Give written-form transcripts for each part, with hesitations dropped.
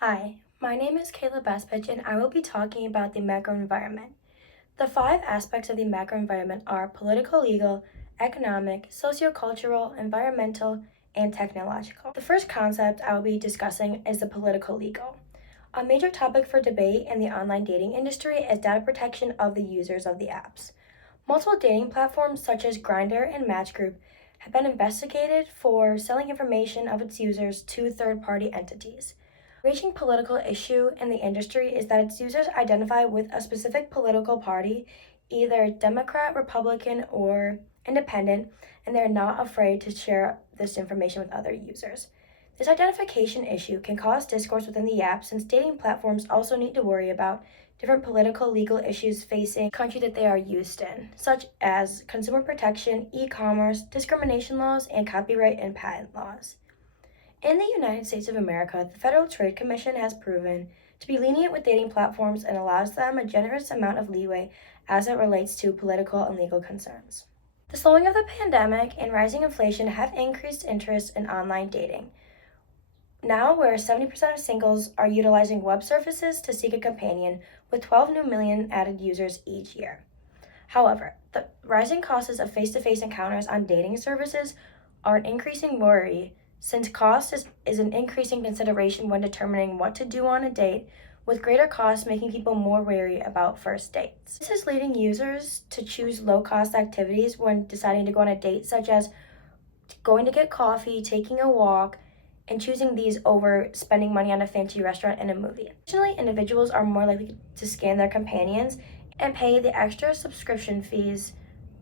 Hi, my name is Kayla Bespich, and I will be talking about the macro environment. The five aspects of the macro environment are political, legal, economic, sociocultural, environmental, and technological. The first concept I will be discussing is the political legal. A major topic for debate in the online dating industry is data protection of the users of the apps. Multiple dating platforms such as Grindr and Match Group have been investigated for selling information of its users to third-party entities. Raging political issue in the industry is that its users identify with a specific political party, either Democrat, Republican, or Independent, and they're not afraid to share this information with other users. This identification issue can cause discourse within the app since dating platforms also need to worry about different political legal issues facing the country that they are used in, such as consumer protection, e-commerce, discrimination laws, and copyright and patent laws. In the United States of America, the Federal Trade Commission has proven to be lenient with dating platforms and allows them a generous amount of leeway as it relates to political and legal concerns. The slowing of the pandemic and rising inflation have increased interest in online dating. Now, where 70% of singles are utilizing web services to seek a companion, with 12 million added users each year. However, the rising costs of face to face encounters on dating services are an increasing worry since cost is an increasing consideration when determining what to do on a date, with greater costs making people more wary about first dates. This is leading users to choose low cost activities when deciding to go on a date, such as going to get coffee, taking a walk, and choosing these over spending money on a fancy restaurant and a movie. Additionally, individuals are more likely to scan their companions and pay the extra subscription fees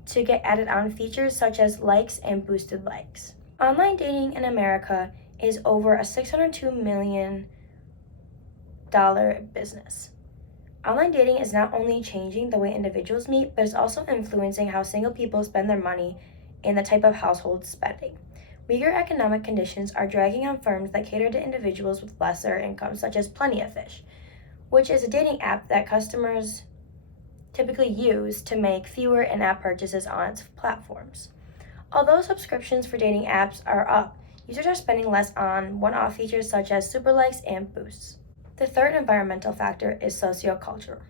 to get added on features such as likes and boosted likes. Online dating in America is over a $602 million business. Online dating is not only changing the way individuals meet, but it's also influencing how single people spend their money and the type of household spending. Weaker economic conditions are dragging on firms that cater to individuals with lesser incomes, such as Plenty of Fish, which is a dating app that customers typically use to make fewer in-app purchases on its platforms. Although subscriptions for dating apps are up, users are spending less on one-off features such as super likes and boosts. The third environmental factor is sociocultural.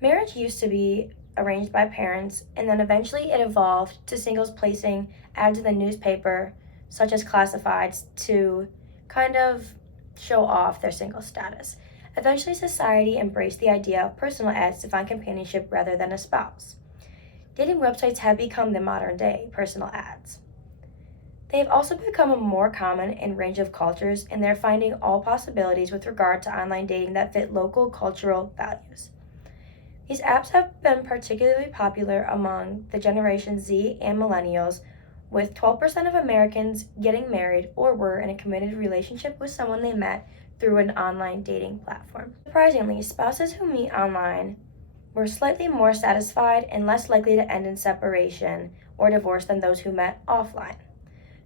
Marriage used to be arranged by parents, and then eventually it evolved to singles placing ads in the newspaper, such as classifieds, to kind of show off their single status. Eventually, society embraced the idea of personal ads to find companionship rather than a spouse. Dating websites have become the modern day personal ads. They have also become more common in range of cultures, and they're finding all possibilities with regard to online dating that fit local cultural values. These apps have been particularly popular among the Generation Z and Millennials, with 12% of Americans getting married or were in a committed relationship with someone they met through an online dating platform. Surprisingly, spouses who meet online were slightly more satisfied and less likely to end in separation or divorce than those who met offline.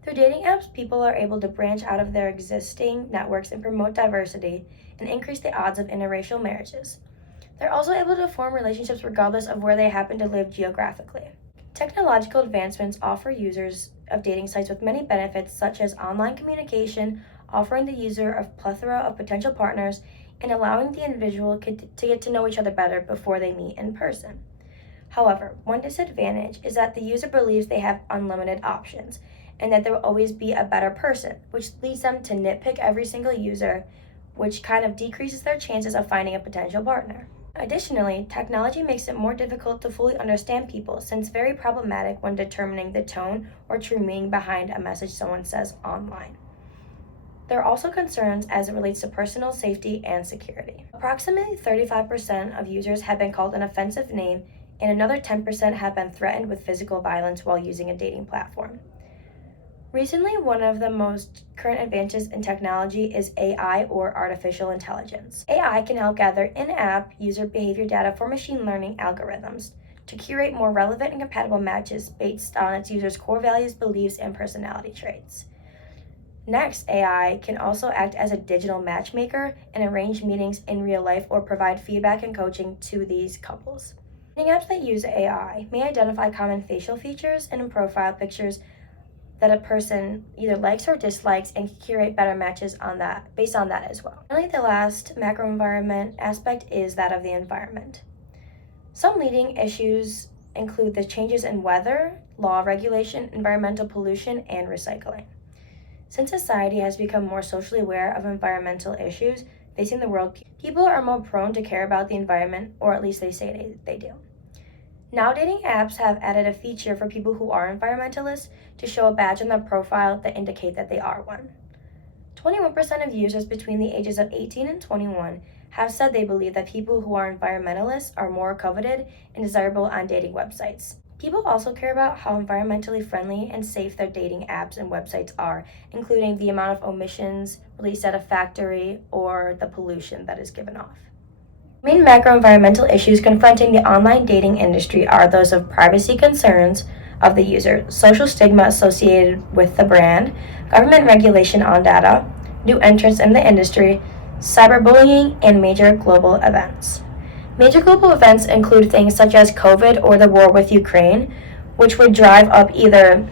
Through dating apps, people are able to branch out of their existing networks and promote diversity and increase the odds of interracial marriages. They're also able to form relationships regardless of where they happen to live geographically. Technological advancements offer users of dating sites with many benefits, such as online communication, offering the user a plethora of potential partners, and allowing the individual to get to know each other better before they meet in person. However, one disadvantage is that the user believes they have unlimited options and that there will always be a better person, which leads them to nitpick every single user, which kind of decreases their chances of finding a potential partner. Additionally, technology makes it more difficult to fully understand people since very problematic when determining the tone or true meaning behind a message someone says online. There are also concerns as it relates to personal safety and security. Approximately 35% of users have been called an offensive name, and another 10% have been threatened with physical violence while using a dating platform. Recently, one of the most current advances in technology is AI, or artificial intelligence. AI can help gather in-app user behavior data for machine learning algorithms to curate more relevant and compatible matches based on its users' core values, beliefs, and personality traits. Next, AI can also act as a digital matchmaker and arrange meetings in real life or provide feedback and coaching to these couples. Dating apps that use AI may identify common facial features and profile pictures that a person either likes or dislikes and can curate better matches on that based on that as well. Finally, the last macro environment aspect is that of the environment. Some leading issues include the changes in weather, law, regulation, environmental pollution, and recycling. Since society has become more socially aware of environmental issues facing the world, people are more prone to care about the environment, or at least they say they do. Now, dating apps have added a feature for people who are environmentalists to show a badge on their profile that indicate that they are one. 21% of users between the ages of 18 and 21 have said they believe that people who are environmentalists are more coveted and desirable on dating websites. People also care about how environmentally friendly and safe their dating apps and websites are, including the amount of emissions released at a factory or the pollution that is given off. Main macro environmental issues confronting the online dating industry are those of privacy concerns of the user, social stigma associated with the brand, government regulation on data, new entrants in the industry, cyberbullying, and major global events. Major global events include things such as COVID or the war with Ukraine, which would drive up either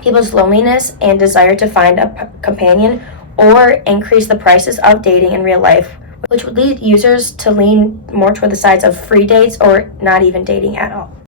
people's loneliness and desire to find a companion or increase the prices of dating in real life, which would lead users to lean more toward the sides of free dates or not even dating at all.